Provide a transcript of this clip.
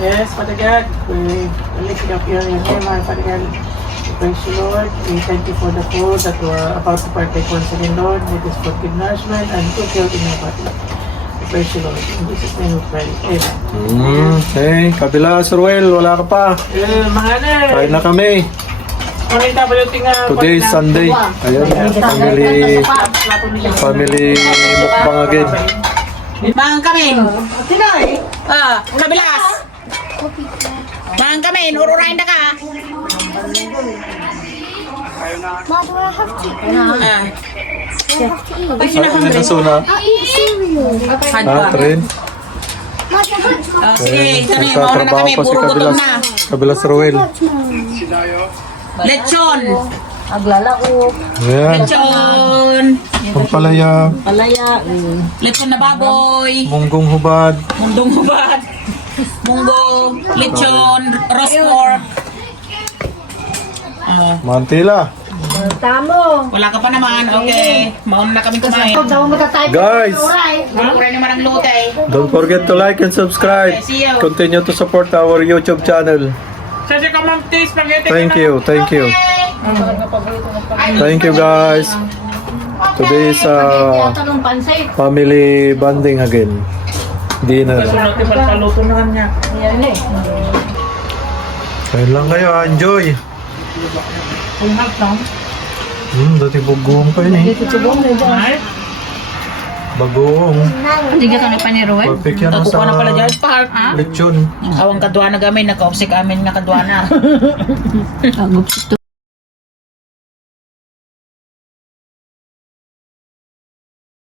Yes, Father God, we lift up your name, my Father God. We praise you, Lord. We thank you for the food that we're about to partake once again, Lord. It is for good nourishment and good health in our body. We praise you, Lord. In Jesus' name we pray. Amen. Okay, kabila, Sir Will, wala ka pa. Mga Kain na kami. Today is Sunday. Ayan, family mukbang again. Mangang kamin. Kabilas. Mangang kamin, ururain na ka. Mom, do I have to eat? Ay, nasuna. Tren. Sige, kami, mauna na kami, pa si puro gutom na. Kabila, Sir Will. Lechon. Aglalao. Ayan, Lechon. pampalaya, Palaya. Lechon na baboy. munggong hubad. Mundong hubad. Munggo. Lechon. Roast pork. Mantila. Tamo. Wala ka pa naman. Okay. Mauna na kami kumain. Daw mo tatay. Guys, Uray naman ang lutay. don't forget to like and subscribe. See you. Continue to support our YouTube channel. Thank you, thank you. Thank you, guys. Today is Tanong pansay. family bonding again. Dinner. Yan eh. Kain lang kayo, enjoy. Dati bagoong pa yun eh. Bagoong. Hindi ka kami paniro eh. Perfect yan Kukuha na pala sa dyan. Park, ha? lechon. Awang kadwana kami, nakaupsik amin na kadwana.